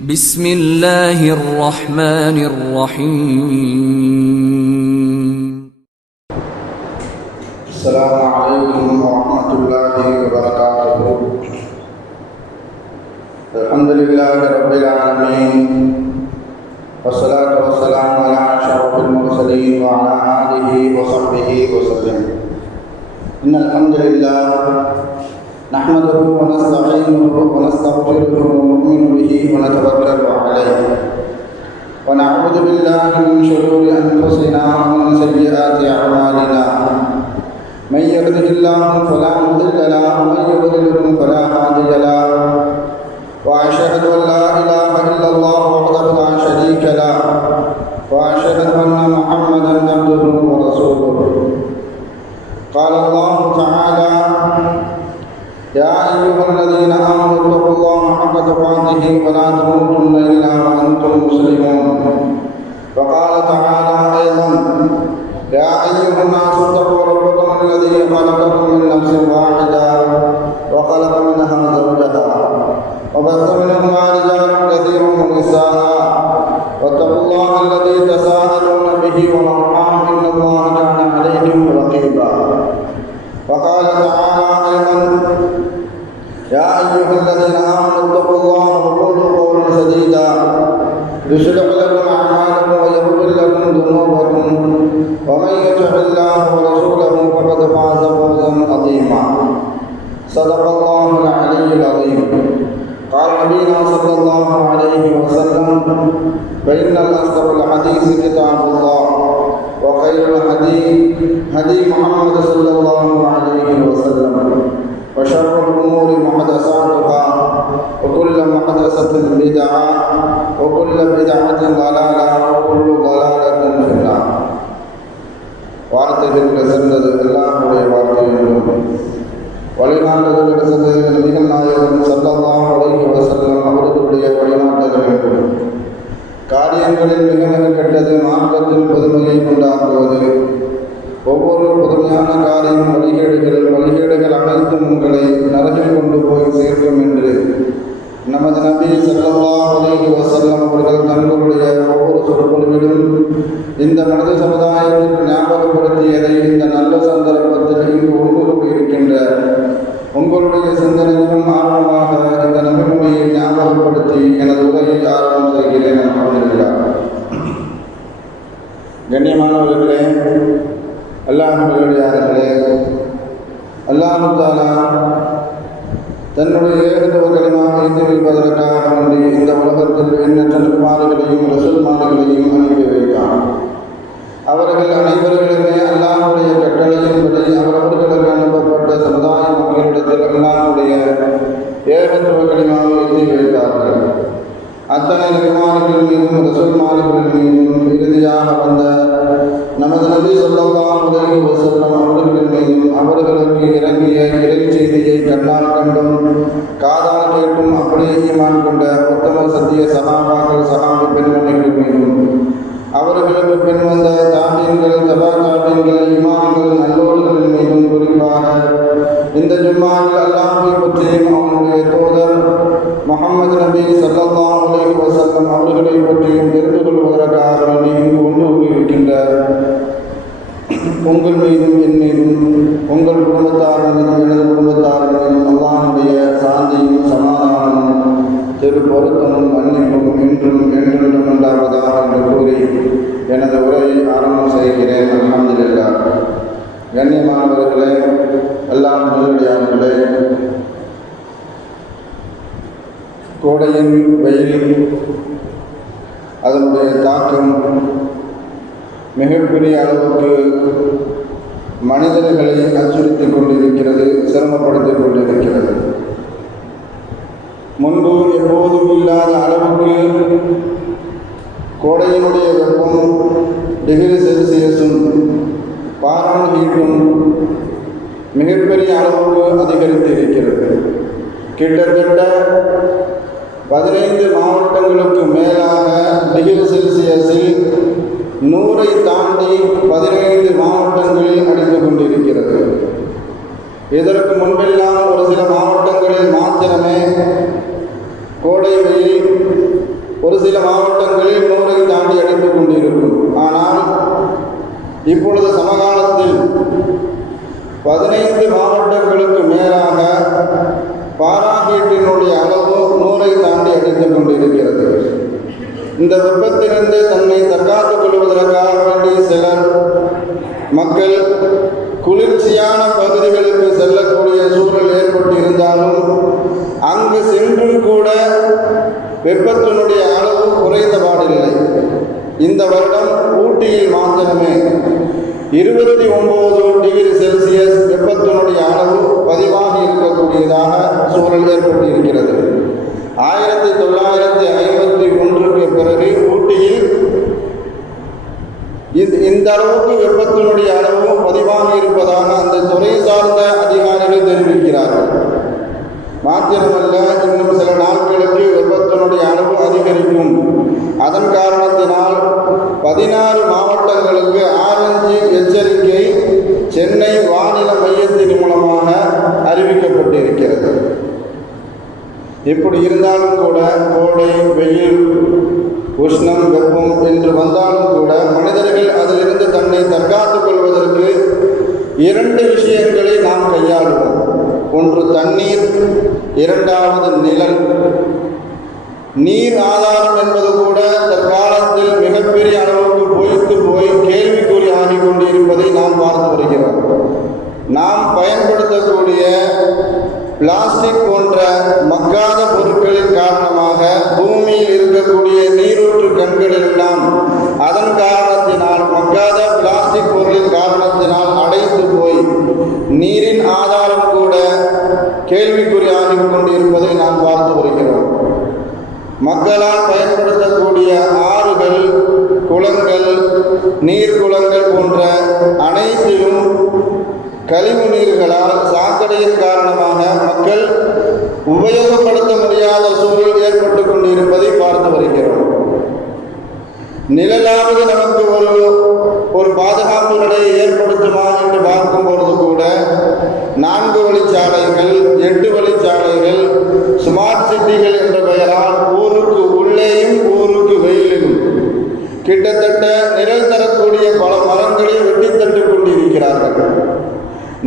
بسم الله الرحمن الرحيم. السلام عليكم ورحمة الله وبركاته. الحمد لله رب العالمين، والصلاة والسلام على أشرف المرسلين وعلى آله وصحبه وسلم. إن الحمد لله نحمده ونستعينه ونستغفره ونؤمن به ونتوكل عليه، ونعوذ بالله من شرور أنفسنا ومن سيئات أعمالنا. من يهده الله فلا مضل له ومن يضلل فلا هادي له، وأشهد أن لا إله إلا الله وحده لا شريك له، وأشهد أن محمدا عبده ورسوله. قال الله تعالى: يا أيها الذين آمنوا اتقوا الله حق تقاته ولا تموتن إلا وأنتم مسلمون. وقال تعالى أيضا: يا أيها الناس اتقوا ربكم الذي خلقكم من نفس واحدة وخلق منها زوجها وبث منهما رجالا كثيرا ونساء، واتقوا الله الذي تساءلون به والأرحام إن الله كان عليكم رقيبا. وقال تعالى أيضا: يا أيها الذين آمنوا اتقوا الله وقولوا قولا سديدا يصلح لكم أعمالكم ويغفر لكم ذنوبكم، ومن يطع الله ورسوله فقد فاز فوزا عظيما. صدق الله العلي العظيم. قال نبينا صلى الله عليه وسلم: فإن الأصدق الحديث كتاب الله، وخير الهدي هدي محمد صلى الله عليه وسلم، وشر الأمور محدثاتها، وكل محدثة بدعة، وكل بدعة ضلالة، وكل ضلالة في النار. வார்த்தைகள் சிறந்தது எல்லாருடைய வார்த்தைகளும் வழிநாட்டுகள் சிறந்தது நபிகள் நாயகம் ஸல்லல்லாஹு அலைஹி வஸல்லம் அவர்களுடைய வழிநாட்டுகள் வேண்டும். காரியங்களில் மிக மிக கெட்டது மார்க்கத்தில் புதுமையை கொண்டாடுவது. ஒவ்வொரு புதுமையான காரியம் வழிகேடுகள் அனைத்தும் உங்களை நரகில் கொண்டு போய் சேர்க்கும் என்று நமது நபி ஸல்லல்லாஹு அலைஹி வஸல்லம் அவர்கள் தங்களுடைய ஒவ்வொரு சொற்பொழிவிலும் இந்த மனித சமுதாயத்திற்கு ஞாபகப்படுத்தியதை இந்த நல்ல சந்தர்ப்பத்தில் இங்கு ஒன்று இருக்கின்ற உங்களுடைய சிந்தனையிலும் ஆர்வமாக இந்த நபிமொழியை ஞாபகப்படுத்தி எனது உரையை ஆரம்பம் செய்கிறேன். அல்ஹம்துலில்லாஹ். கண்ணியமானவர்களே, அல்லாஹ்வுடையார்களே, அல்லாஹ் தஆலா தன்னுடைய ஏகத்துவ கலிமாவை ஏற்றி வைப்பதற்காக வேண்டி இந்த உலகத்தில் எண்ணற்ற நபிமார்களையும் ரசூல்மார்களையும் அனுப்பி வைத்தார். அவர்கள் அனைவர்களுமே அல்லாஹ்வுடைய கட்டளையின்படி அவர்களுக்கு அனுப்பப்பட்ட சமுதாய மக்களிடத்தில் அல்லாஹ்வுடைய ஏகத்துவ கலிமாவை ஏற்றி வைத்தார்கள். அத்தனை நபிமார்கள் மீதும் ரசூல்மார்கள் மீதும் இறுதியாக வந்த நமது நபி ஸல்லல்லாஹு அலைஹி வஸல்லம் அவர்கள் மீதும் அவர்களுக்கு இறங்கிய இறை செய்தியை கண்ணால் கண்டும் காதால் கேட்டும் அப்படியே ஈமான் கொண்ட உத்தம சத்திய சஹாபாக்கள் சஹாபி பெண்மணிகள் மீதும் அவர்களுக்கு பின் வந்த தாபீன்கள் தபா தாபீன்கள் இமாம்கள் நல்லோர்கள் மீதும் குறிப்பாக இந்த ஜும்மாவில் அல்லாஹ்வை பற்றியும் அவனுடைய தூதர் முஹம்மது நபி ஸல்லல்லாஹு அலைஹி வஸல்லம் அவர்களை பற்றியும் தெரிந்து கொள்வதற்காக இங்கு ஒன்று இருக்கின்ற உங்கள் மீதும் என் மீதும் உங்கள் குடும்பத்தார் மீதும் எனது குடும்பத்தார் மீதும் அல்லாஹ்வுடைய சாந்தியும் சமாதானமும் திரு பொருத்தமும் மன்னிப்பும் என்றும் என்றென்றும் உண்டாவதாக என்று கூறி எனது உரையை ஆரம்பம் செய்கிறேன். அல்ஹம்துலில்லாஹ். கண்ணியமானவர்களே, எல்லாம் நல்லடியார்களே, கோடையின் வெயில் அதனுடைய தாக்கம் மிகப்பெரிய அளவுக்கு மனிதர்களை அச்சுறுத்தி கொண்டிருக்கிறது, சிரமப்படுத்திக் கொண்டிருக்கிறது. முன்பு எப்போதும் இல்லாத அளவுக்கு கோடையினுடைய வெப்பம் டிகிரி செல்சியஸும் பாரான் ஹீட்டும் மிகப்பெரிய அளவுக்கு அதிகரித்து இருக்கிறது. கிட்டத்தட்ட 15 மாவட்டங்களுக்கு மேலாக டிகிரி செல்சியஸில் 100ஐ தாண்டி 15 மாவட்டங்களில் அடித்து கொண்டிருக்கிறது. இதற்கு முன்பெல்லாம் ஒரு சில மாவட்டங்களில் மாத்திரமே கோடை வெயில் ஒரு சில மாவட்டங்களில் 100-ஐ தாண்டி அடைந்து கொண்டிருக்கும். ஆனால் இப்பொழுது சமகாலத்தில் 15 மாவட்டங்களுக்கு மேலாக பாராஹீட்டினுடைய அளவு 100-ஐ தாண்டி அடைந்து கொண்டிருக்கிறது. இந்த வெப்பத்திலிருந்து தன்னை தற்காத்துக் கொள்வதற்காக வேண்டிய சிலர் மக்கள் குளிர்ச்சியான பகுதிகளுக்கு செல்லக்கூடிய சூழல் ஏற்பட்டு இருந்தாலும் அங்கு சென்றும் கூட வெப்பத்தினுடைய அளவு குறைந்த பாடில்லை. இந்த வருடம் ஊட்டியில் மாத்திரமே 29 டிகிரி செல்சியஸ் வெப்பத்தினுடைய அளவு பதிவாகி இருக்கக்கூடியதாக சூழல் ஏற்பட்டு இருக்கிறது. 1951க்கு பிறகு ஊட்டியில் இந்த அளவுக்கு வெப்பத்தினுடைய அளவு பதிவாகி இருப்பதாக அந்த துறை சார்ந்த அதிகாரிகள் தெரிவிக்கிறார்கள். மாத்திரமல்ல, இன்னும் சில நாட்களுக்கு வெப்பத்தினுடைய அளவு அதிகரிக்கும். அதன் காரணத்தினால் 16 மாவட்டங்களுக்கு ஆரஞ்சு எச்சரிக்கை சென்னை வானிலை மையத்தின் மூலமாக அறிவிக்கப்பட்டிருக்கிறது. இப்படி இருந்தாலும் கூட கோடை, வெயில், உஷ்ணம், வெப்பம் என்று வந்தாலும் கூட மனிதர்கள் அதிலிருந்து தன்னை தற்காத்துக் கொள்வதற்கு 2 விஷயங்களை நாம் கையாளுவோம். ஒன்று தண்ணீர், இரண்டாவது நிழல். நீர் ஆதாரம் என்பது கூட தற்காலத்தில் மிகப்பெரிய அளவுக்கு பொய்த்து போய் கேள்விக்குறி ஆகிக் கொண்டிருப்பதை நாம் பார்த்து வருகிறோம். நாம் பயன்படுத்தக்கூடிய பிளாஸ்டிக் போன்ற மக்காத பொருட்களின் காரணமாக பூமியில் இருக்கக்கூடிய நீரூற்று கண்கள் எல்லாம் அதன் காரணத்தினால், மக்காத பிளாஸ்டிக் பொருளின் காரணத்தினால் அடைத்து போய் நீரின் ஆதாரம் கூட கேள்விக்குறியாகிக் கொண்டிருப்பதை நாம் பார்த்து வருகிறோம். மக்களால் பயன்படுத்தக்கூடிய ஆறுகள், குளங்கள், நீர்க்குளங்கள் போன்ற அனைத்திலும் கழிவு நீர்களால், சாக்கடையின் காரணமாக மக்கள் உபயோகப்படுத்த முடியாத சூழல் ஏற்பட்டு கொண்டிருப்பதை பார்த்து வருகிறோம். நிழலாவது நமக்கு ஒரு பாதுகாப்பு நிலையை ஏற்படுத்துமா என்று பார்க்கும் பொழுது கூட 4 வழிச்சாலைகள், 8 வழிச்சாலைகள், ஸ்மார்ட் சிட்டிகள் என்ற பெயரால் ஊருக்கு உள்ளேயும் ஊருக்கு வெளியிலும் கிட்டத்தட்ட நிழல் தரக்கூடிய பல மரங்களை வெட்டித்தட்டு கொண்டிருக்கிறார்கள்.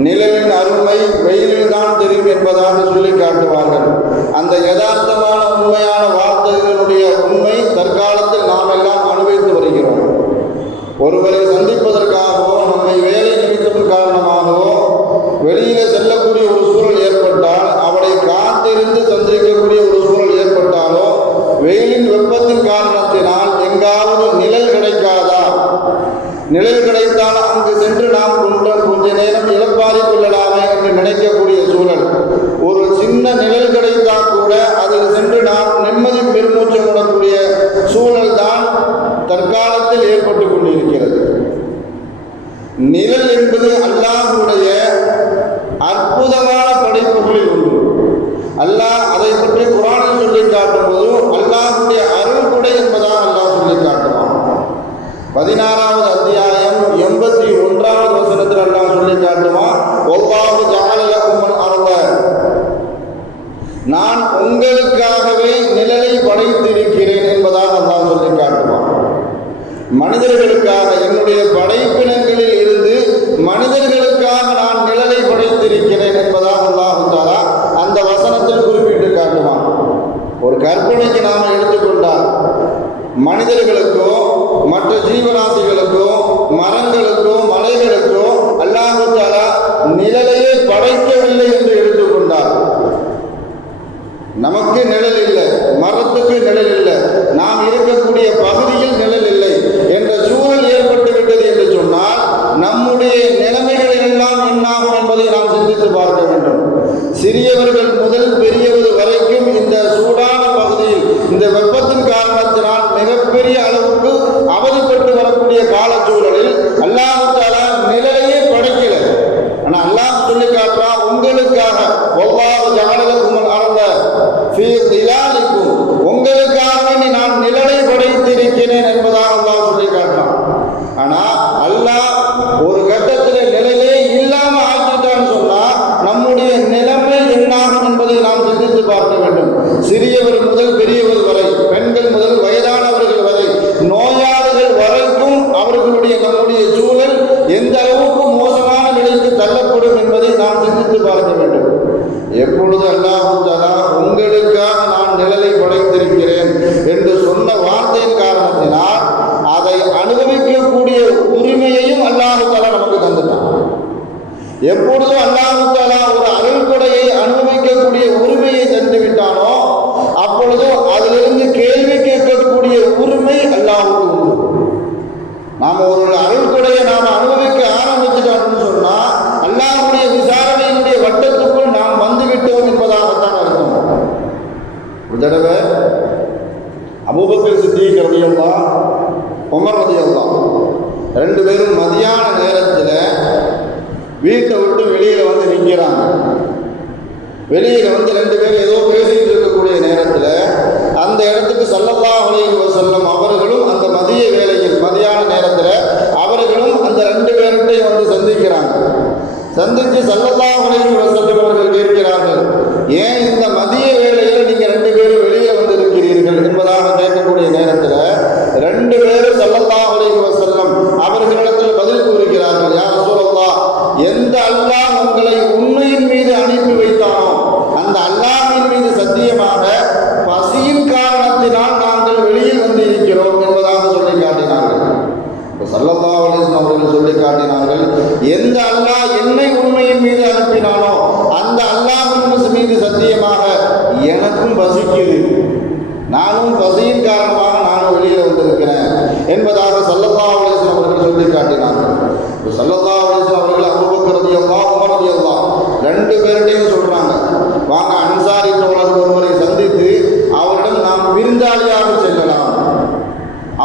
நிழலின் அருமை வெயிலில் தான் தெரியும் என்பதாக சொல்லி காட்டுவார்கள். அந்த யதார்த்தமான உண்மையான வார்த்தைகளுடைய உண்மை தற்காலத்தில் நாம் எல்லாம் அனுபவித்து வருகிறோம். ஒருவரை சந்திப்பதற்காகவோ, நம்மை வேலை நிமித்தம் காரணமாகவோ வெளியில செல்லக்கூடிய ஒரு சூழல் ஏற்பட்டால், அவளை காத்திருந்து சந்திக்கக்கூடிய ஒரு சூழல் ஏற்பட்டாலோ, வெயிலின் வெப்பத்தின் காரணத்தினால் எங்காவது நிழல் கிடைக்காதா, நிழல் கிடைத்தால் அங்கு சென்று நாம் கொஞ்ச நேரம் இழப்பாரிக் கொள்ளலாமே என்று நினைக்கக்கூடிய சூழல். ஒரு சின்ன நிழல் கிடைத்தால் கூட அதில் சென்று நாம் நிம்மதி பெருமூச்சு விடக்கூடிய சூழல் தான் தற்காலத்தில் ஏற்பட்டு கொண்டிருக்கிறது. நிழல் என்பது அல்லாஹ்வுடைய அற்புதமான படைப்புகளில் ஒன்று. அல்லாஹ் அதை பற்றி குர்ஆனில் சொல்லி காட்டும் போது அல்லாஹ்வுடைய அருள் கொடை என்பதாக அல்லாஹ் சொல்லி காட்டுவான். 16வது அத்தியாயம் 81வது வசனத்தில் அல்லாஹ் சொல்லி காட்டுவான், வல்லாஹு ஜஅல லகுமுல் அர்த, நான் உங்களுக்காகவே நிழலை படைத்திருக்கிறேன் என்பதாக அல்லாஹ் சொல்லி காட்டுவான். மனிதர்களுக்காக, என்னுடைய படைப்பினங்களில் இருந்து மனிதர்களுக்காக நான் நிழலை படைத்திருக்கிறேன் என்பதாக அல்லாஹ் தஆலா அந்த வசனத்தில் குறிப்பிட்டு காட்டுவான். ஒரு கற்பனைக்கு நாம் எடுத்துக்கொண்டால் மனிதர்களுக்கோ, மற்ற ஜீவராசிகளுக்கோ, மரங்களுக்கோ, மலைகளுக்கோ அல்லாஹ் தஆலா நிழலையே படைக்கவில்லை என்று எடுத்துக்கொண்டார். நமக்கு நிழல் இல்லை, மரத்துக்கு நிழல் இல்லை, நாம் இருக்கக்கூடிய பகுதியில் நிழல் இல்லை என்ற சூழல் ஏற்பட்டுவிட்டது என்று சொன்னால் நம்முடைய நிலைமைகள் எல்லாம் என்னாகும் என்பதை நாம் சிந்தித்து பார்க்க வேண்டும். சிறியவர்கள் முதல் பெரியவர் வரைக்கும் இந்த சூடான பகுதியில் இந்த வெப்பத்தின் காரணத்தினால் மிகப்பெரிய அளவுக்கு அவதிப்பட்டு வரக்கூடிய காலச்சூழலில் அல்லாஹ் தஆலா நிழலையே படைக்கல. ஆனால் அல்லாஹ் சொல்லி காட்டுறா, உங்களுக்காக வல்லாஹு ஜஅல லகுமுல் அர்த ஃபீ திலாலிக்கும், உங்களுக்காக நான் நிழலை படைத்திருக்கிறேன் என்பதாக அல்லாஹ் சொல்லி காட்டுறான். ஆனால் அல்லாஹ் ஒரு கட்டத்தில் நிழலே இல்லாம ஆக்கிட்டான்னு சொன்னா நம்முடைய நிலைமை என்னாகும் என்பதை நாம் சிந்தித்து பார்க்க வேண்டும். சிறியவர் முதல் பெரியவர் வரை, வந்திருக்கிறேன் என்று சொன்ன வார்த்தையின் காரணத்தினால் அதை அனுபவிக்கக்கூடிய உரிமையையும் அல்லாஹ் தஆலா நமக்கு தந்துட்டான். எப்பொழுதும் அல்லாஹ் தஆலா ஒரு அருள்கொடையை அனுபவிக்கக்கூடிய உரிமையை தந்து விட்டானோ அப்பொழுதும் அதிலிருந்து கேள்வி கேட்கக்கூடிய உரிமை அல்லாஹ்வுக்கு உண்டு. நாம் ஒரு அருள்கொடையை நாம் அனுபவிக்க ஆரம்பிச்சுட்டோம்னு சொன்னா அல்லாஹ்வுடைய விசாரணையினுடைய வட்டத்துக்குள் நாம் வந்துவிட்டோம் என்பதாகத்தான் அர்த்தம். ஒரு தடவை அபூபக்கர் சித்தீக் ரலியல்லாஹு உமர் ரலியல்லாஹு ரெண்டு பேரும் மதியான நேரத்தில் வீட்டை விட்டு வெளியில் வந்து நிற்கிறாங்க. வெளியில் வந்து ரெண்டு பேரும் ஏதோ பேசிட்டு இருக்கக்கூடிய நேரத்தில் அந்த இடத்துக்கு ஸல்லல்லாஹு அலைஹி வஸல்லம் அவர்களும் அந்த மதிய வேளையில் மதியான நேரத்தில் அவர்களும் அந்த ரெண்டு பேர்கிட்டையும் வந்து சந்திக்கிறாங்க. சந்தித்து ஸல்லல்லாஹு அலைஹி வஸல்லம் அவர்கள் கேட்கிறார்கள், ஏன் இந்த மதிய வேளையில் நீங்கள் ரெண்டு பேரும் வெளியில் வந்து இருக்கிறீர்கள் என்பதாக கேட்கக்கூடிய நேரத்தில் ரெண்டு பேரும் ஸல்லல்லாஹு அலைஹி வஸல்லம் அவர்களிடத்தில் பதில் கூறுகிறார்கள், யா ரசூலல்லாஹ், எந்த அல்லாஹ் உங்களை உண்மையின் மீது அனுப்பி வைத்தானோ அந்த அல்லாஹ்வின் மீது சத்தியமாக பசியின் காரணத்தினால் நாங்கள் வெளியில் வந்து இருக்கிறோம் என்பதாக சொல்லி காட்டினார்கள். ஸல்லல்லாஹு அலைஹி வஸல்லம் அவர்கள் சொல்லி காட்டினார்கள், எந்த அல்லாஹ் என்னை உண்மையின் மீது அனுப்பினானோ அந்த அல்லாஹ்வின் மீது சத்தியமாக எனக்கும் பசிக்குது, நானும் பசியின் காரணமாக நானும் வெளியில் வந்திருக்கிறேன் என்பதாக ஸல்லல்லாஹு அலைஹி வஸல்லம் அவர்கள் சொல்லி காட்டினார்கள். ஸல்லல்லாஹு அலைஹி வஸல்லம் அவர்கள் அபூபக்கர் ரலியல்லாஹு உமர் ரலியல்லாஹு ரெண்டு பேர்கிட்டையும் சொல்றாங்க, வாங்க அன்சாரி தோழர் ஒருவரை சந்தித்து அவரிடம் நாம் விருந்தாளியாக செல்லலாம்.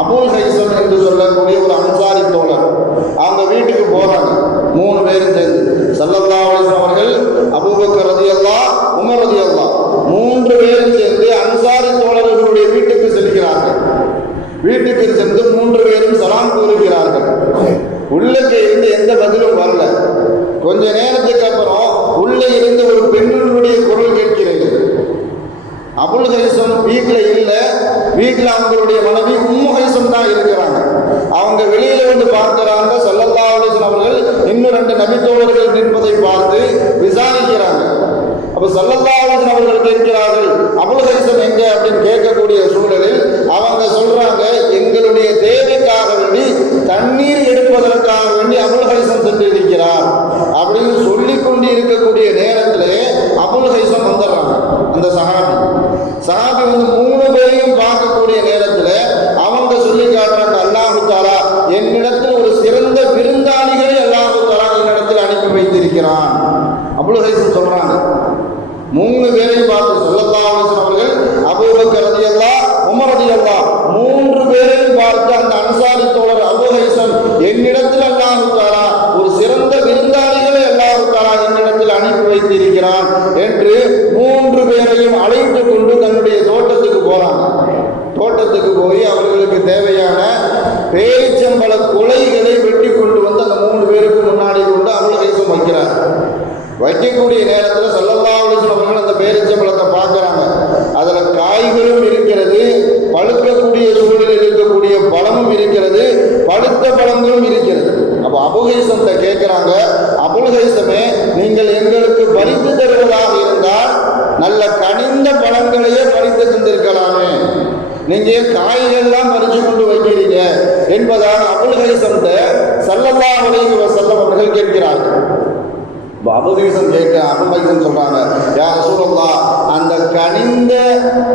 அபூல் ஹைசம் என்று சொல்லக்கூடிய ஒரு அன்சாரி தோழர் அவங்க வீட்டுக்கு போறாங்க. மூணு பேரும் சேர்ந்து ஸல்லல்லாஹு அலைஹி வஸல்லம் அவர்கள் அபூபக்கர் ரலியல்லாஹு உமர் ரலியல்லாஹு மூன்று பேரும் சேர்ந்து அன்சாரி தோழர்களுடைய வீட்டுக்கு செல்கிறார்கள். வீட்டுக்கு சென்று மூன்று பேரும் சலாம் கூறுகிறார்கள். உள்ளே இருந்து எந்த பதிலும் வரல. கொஞ்ச நேரத்துக்கு அப்புறம் உள்ளே இருந்து ஒரு பெண்ணுடைய குரல் கேட்கிறது. அபுல் ஹைசம் வீட்டில் இல்லை, வீட்டில் அவங்களுடைய மனைவி உம்மு ஹைசம் தான் இருக்கிறாங்க. அவங்க வெளியில வந்து பார்க்கிறாங்க, ஸல்லல்லாஹு அலைஹி வஸல்லம் அவர்கள் இன்னும் ரெண்டு நபித்தோழர்கள் நிற்பதை பார்த்து விசாரிக்கிறாங்க. அப்போ ஸல்லல்லாஹு அலைஹி வஸல்லம் அவர்கள் கேட்கிறார்கள், அபுல் ஹைசம் எங்க அப்படின்னு கேட்கக்கூடிய சூழலில் அவங்க சொல்றாங்க, எங்களுடைய தேவைக்காக வேண்டி தண்ணீர் எடுப்பதற்காக வேண்டி அபுல் ஹைசம் சென்றிருக்கிறார் அப்படின்னு சொல்லிக் கொண்டு இருக்கக்கூடிய நேரத்திலே அபுல் ஹைசம் வந்துடுறாங்க. அந்த சஹாபி வந்து மூணு பேரையும் பார்க்கக்கூடிய நேரத்தில் அவங்க சொல்லி காட்டுறாங்க, அல்லாஹு தஆலா என்னிடத்தில் ஒரு சிறந்த விருந்தாளிகளை அல்லாஹு தஆலா என்னிடத்தில் அனுப்பி வைத்திருக்கிறான். அபுல் ஹைசம் சொல்றாங்க. மூணு பேரையும் பார்த்து ஸல்லல்லாஹு அலைஹி வஸல்லம் அவர்கள் அபூபக்கர் ரலியல்லாஹு உமர் ரலியல்லாஹு மூன்று பேரையும் பார்த்து அந்த அன்சாரி தோழர் அபூ ஹைசம் என்னிடத்தில் அல்லாஹு தஆலா ஒரு சிறந்த விருந்தாளிகளை அல்லாஹு தஆலா என்னிடத்தில் அனுப்பி வைத்திருக்கிறான் என்று மூன்று பேரையும் அழைத்து கொண்டு தன்னுடைய தோட்டத்துக்கு போறாங்க. தோட்டத்துக்கு போய் அவர்களுக்கு தேவையான பேரிச்சம்பழ குலைகளை வெட்டி கொண்டு வந்து அந்த மூணு பேருக்கு முன்னாடி கொண்டு அபுல் ஹைசம் வைக்கிறார். வைக்கக்கூடிய நேரத்தில் ஸல்லல்லாஹு அலைஹி வஸல்லம் அவர்கள் அந்த பேரிச்சம்பழத்தை பார்க்குறாங்க. அதில் காய்களும் இருக்கிறது, பழுக்கக்கூடிய சூழலில் இருக்கக்கூடிய பழமும் இருக்கிறது, பழுத்த பழங்களும் இருக்கிறது. அப்போ அபுல் ஹைசம்கிட்ட கேட்குறாங்க, அபுல் ஹைசமே, நீங்கள் எங்களுக்கு பறித்து தருவதாக இருந்தால் நல்ல கனிந்த பழங்களையே பறித்து தந்திருக்கலாமே, நீங்கள் காய்கள்லாம் பறித்து கொண்டு வைக்கிறீங்க என்பதாக அபுல் ஹைசம்கிட்ட ஸல்லல்லாஹு அலைஹி வஸல்லம் அவர்கள் கேட்கிறார்கள். அபுல் ஹைசம் அபுல் ஹைசம் சொல்றாங்க, யா ரசூலல்லாஹ், அந்த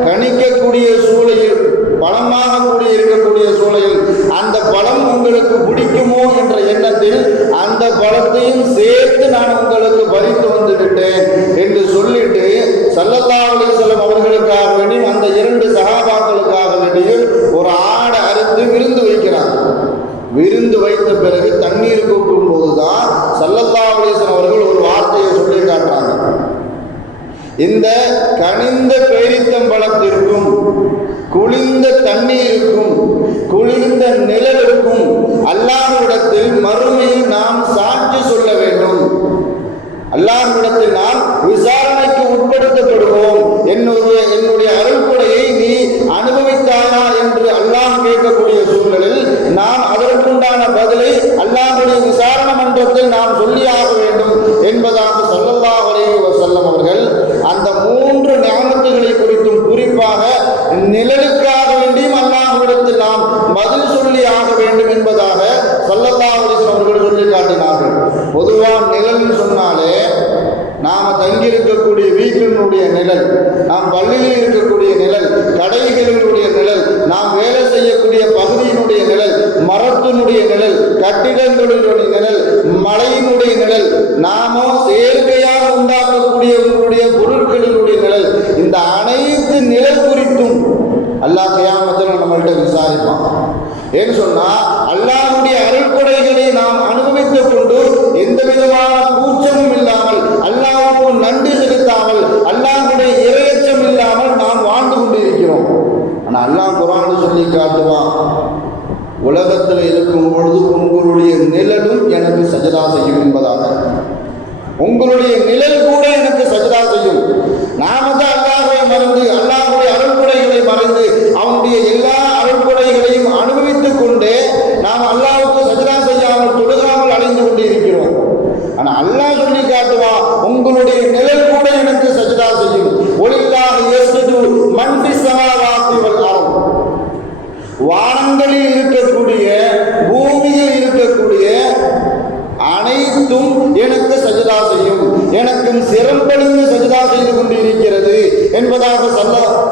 கணிக்கக்கூடிய சூழலில் பழமாக கூடி இருக்கக்கூடிய சூழலில் அந்த பழம் உங்களுக்கு பிடிக்குமோ என்ற எண்ணத்தில் அந்த பழத்தையும் சேர்த்து நான் உங்களுக்கு பறித்து வந்து விட்டேன் என்று சொல்லிட்டு ஸல்லல்லாஹு அலைஹி வஸல்லம் அவர்களுக்காக வேண்டி அந்த இரண்டு சஹாபாக்களுக்காக வேண்டியும் ஒரு ஆடை அறுத்து விருந்து வைக்கிறாங்க. விருந்து வைத்த பிறகு தண்ணீர் கூட்டும் போதுதான் ஸல்லல்லாஹு அலைஹி வஸல்லம் அவர்கள் ஒரு வார்த்தையை சொல்லி காட்டுறாங்க, இந்த கனிந்த பேரித்தம்பழத்திற்கும் குளிர்ந்த தண்ணீருக்கும் குளிர்ந்த நிழலுக்கும் அல்லாஹ்விடத்தில் மறுமையில் நாம் சாட்சி சொல்ல வேண்டும். அல்லாஹ்விடத்தில் நாம் விசாரணைக்கு உட்படுத்தப்படுவோம். என்னுடைய அருள்கொடையை நீ அனுபவித்தாயா என்று அல்லாஹ் கேட்கக்கூடிய சூழலில் நாம் அதற்குண்டான பதிலை அல்லாஹ்வுடைய விசாரணை மன்றத்தில் நாம் சொல்லியாக வேண்டும் என்பதாக ஸல்லல்லாஹு அலைஹி வஸல்லம் அவர்கள் அந்த மூன்று நியாமத்துகளை குறித்தும் குறிப்பாக நிழலுக்காக வேண்டியும் அல்லாஹ்விடத்தில் நாம் பதில் சொல்லி ஆக வேண்டும் என்பதாக ஸல்லல்லாஹு அலைஹி வஸல்லம் அவர்கள் சொல்லி காட்டினார்கள். பொதுவாக நிழல்னு சொன்னாலே நாம் தங்கியிருக்கக்கூடிய வீட்டினுடைய நிழல், நாம் பள்ளியில் இருக்கக்கூடிய நிழல், கடைகளினுடைய நிழல், நாம் வேலை செய்யக்கூடிய பகுதியினுடைய நிழல், மரத்தினுடைய நிழல், கட்டிடங்களுடைய நிழல், மலையினுடைய நிழல், நாமோ செயற்கையாக உண்டாக்கக்கூடிய பொருட்களினுடைய நிழல், இந்த அனைத்து நிழல் குறித்தும் அல்லாஹ் கியாமத்தில் நம்மள்கிட்ட விசாரிப்பான். ஏன்னு சொன்னா அல்லாஹ்வுடைய அருள்கொடைகளை நாம் அனுபவித்துக் கொண்டு எந்த விதமான கூச்சமும் இல்லாமல், அல்லாஹ்வுக்கு நன்றி செலுத்தாமல், அல்லாஹ்வுடைய இறையச்சம் இல்லாமல் நாம் வாழ்ந்து கொண்டிருக்கிறோம். ஆனா அல்லாஹ் குர்ஆனில் சொல்லி காட்டுவான், உலகத்தில் இருக்கும் பொழுது உங்களுடைய நிழலும் எனக்கு சஜதா செய்யும் என்பதாக. உங்களுடைய நிழல் கூட எனக்கு சஜதா செய்யும். நாம தான் அல்லாஹ்வை மறந்து, அல்லாஹ்வுடைய அருள்கொடைகளை மறந்து, அவனுடைய எல்லா அருள்கொடைகளையும் அனுபவித்துக் கொண்டே நாம் அல்லாஹ்வுக்கு சஜதா செய்யாமல் தொழுகாமல் அடைந்து கொண்டு இருக்கிறோம். ஆனா அல்லாஹ் சொல்லி காட்டுவா, உங்களுடைய நிழல் கூட எனக்கு சஜதா செய்யும். ஒலில்லாஹி யஸ்ஜுது மன் ஃபிஸ் ஸமாவாத்தி வல் அர்த். வானங்களில் இருக்கக்கூடிய, பூமியில் இருக்கக்கூடிய அனைத்தும் எனக்கு சஜதா செய்யும், எனக்கும் சிறப்படைந்து சஜதா செய்து கொண்டு இருக்கிறது என்பதாக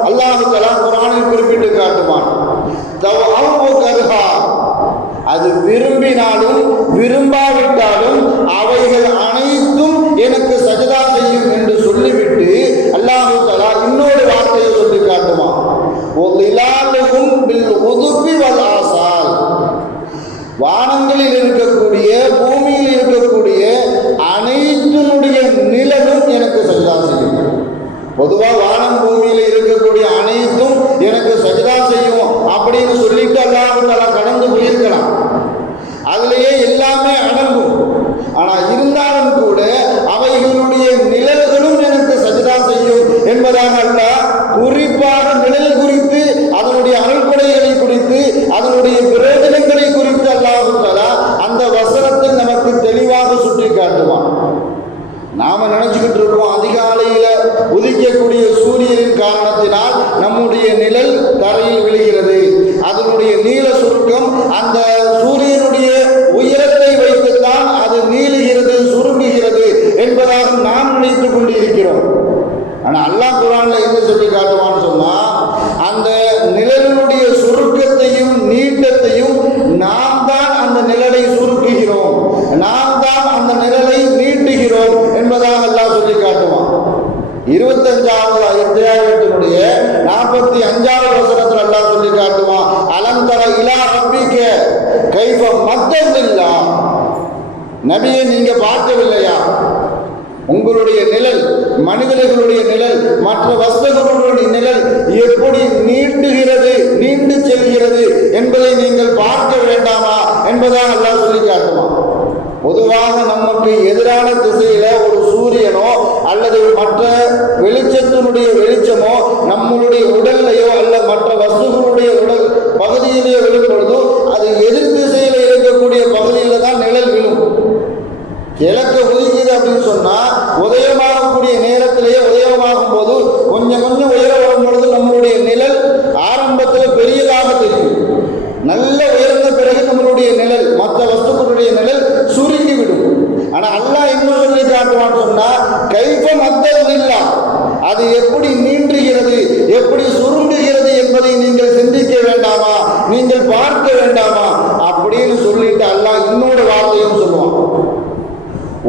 அல்லாஹ் தஆலா குர்ஆனில் குறிப்பிட்டு காட்டுவான். அது விரும்பினாலும் விரும்பாவிட்டாலும் அவைகள் அனைத்தும் எனக்கு சஜதா செய்யும் என்று சொல்லிவிட்டு அல்லாஹ் தஆலா இன்னொரு வார்த்தையை சொல்லி காட்டுவான். வானங்களில் இருக்கக்கூடிய, பூமியில் இருக்கக்கூடிய அனைத்தினுடைய நிழலும் எனக்கு சஜதா செய்யும். பொதுவாக வானம் பூமியில் இருக்கக்கூடிய அனைத்தும் எனக்கு சஜதா செய்யும் அப்படின்னு சொல்லிட்டு அல்லாஹ் தஆலா கடந்து போயிருக்கலாம். அதுலேயே எல்லாமே அடங்கும். ஆனா இருந்தாலும் கூட அவைகளுடைய நிழல்களும் எனக்கு சஜதா செய்யும் என்பதாக அல்லாஹ் குறிப்பாக நிழல் குறித்து, அதனுடைய அருள்கொடைகளை குறித்து, அதனுடைய பிரயோஜனங்களை குறித்து அல்லாஹ் தஆலா அந்த வசனத்தில் நமக்கு தெளிவாக சுட்டி காட்டுவான். நாம நினைச்சுக்கிட்டு இருக்கோம், அதிகாலையில உதிக்கக்கூடிய சூரியனின் காரணத்தினால் நம்முடைய நிழல் தரையில் விழுகிறது, அதனுடைய நீள சுருக்கம் அந்த சூரியனுடைய உயரத்தை வைத்துத்தான் அது நீளுகிறது, சுருங்குகிறது என்பதாக நாம் நினைத்துக் கொண்டு இருக்கிறோம். ஆனா அல்லாஹ் குர்ஆன்ல என்ன சொல்லி காட்டுவான்னு சொன்னா, அந்த நிழலினுடைய சுருக்கத்தையும் நீட்டத்தையும் நாம் தான் அந்த நிழலை சுருக்குகிறோம், நாம் தான் அந்த நிழலை நீட்டுகிறோம் என்பதாக அல்லாஹ் சொல்லி காட்டுவான். 25வது அத்தியாயத்தினுடைய 45வது வசனத்தில் அல்லாஹ் சொல்லி காட்டுவான், அலம் தர இலா ரப்பிக கைஃப மத்தல்லில்லா. நபியே, நீங்க பார்க்கவில்லையா உங்களுடைய நிழல், மனிதர்களுடைய நிழல், மற்ற வஸ்துகளுடைய நிழல் எப்படி நீட்டுகிறது, நீண்டு செல்கிறது என்பதை நீங்கள் பார்க்க வேண்டாமா என்பதாக அல்லாஹ் சொல்லி காட்டுவான். பொதுவாக நமக்கு எதிரான திசையில ஒரு சூரியனோ அல்லது மற்ற வெளிச்சத்தினுடைய வெளிச்சமோ நம்மளுடைய உடல்லையோ அல்ல மற்ற வஸ்துகளுடைய உடல் பகுதியிலேயே விழும் பொழுது அது எதிர் திசையில இருக்கக்கூடிய பகுதியில தான் நிழல் விழும். கிழக்கு உதிக்குது அப்படின்னு சொன்னா உதயமாகக்கூடிய நேரத்திலேயே, உதயமாகும் போது கொஞ்சம் கொஞ்சம் உயர வரும் பொழுது நம்மளுடைய நிழல் ஆரம்பத்தில் பெரியதாக தெரியும். நல்ல உயர்ந்த பிறகு நம்மளுடைய நிழல், மற்ற வஸ்துக்களுடைய நிழல் சுருங்கிவிடும். ஆனா அல்லாஹ் இன்னும் சொல்லி காட்டுவான்னு சொன்னா, கைஃப மத்தல்லில்லா, அது எப்படி நீண்டுகிறது, எப்படி சுருங்குகிறது என்பதை நீங்கள் சிந்திக்க வேண்டாமா, நீங்கள் பார்க்க வேண்டாமா அப்படின்னு சொல்லிட்டு அல்லாஹ் இன்னொரு வார்த்தையும் சொல்லுவான்.